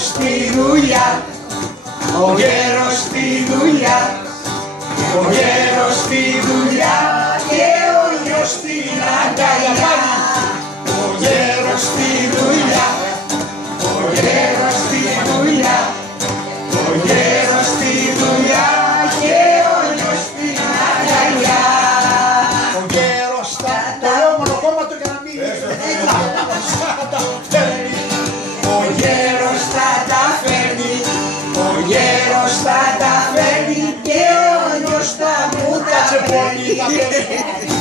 γέρος στη δουλειά, ο γέρος στη δουλειά, ο γέρος στη δουλειά και ο γιος στην αγκαλιά. Ο γέρος στη δουλειά, ο γέρος στη δουλειά, ο γέρος στη δουλειά και ο γιος στην αγκαλιά. Ο γέρος θα... Το λέω μονοκόμματο για να μην... Ο γέρος θα τα φέρνει, ο γέρος θα τα φέρνει και ο γιος θα μου τα φέρνει.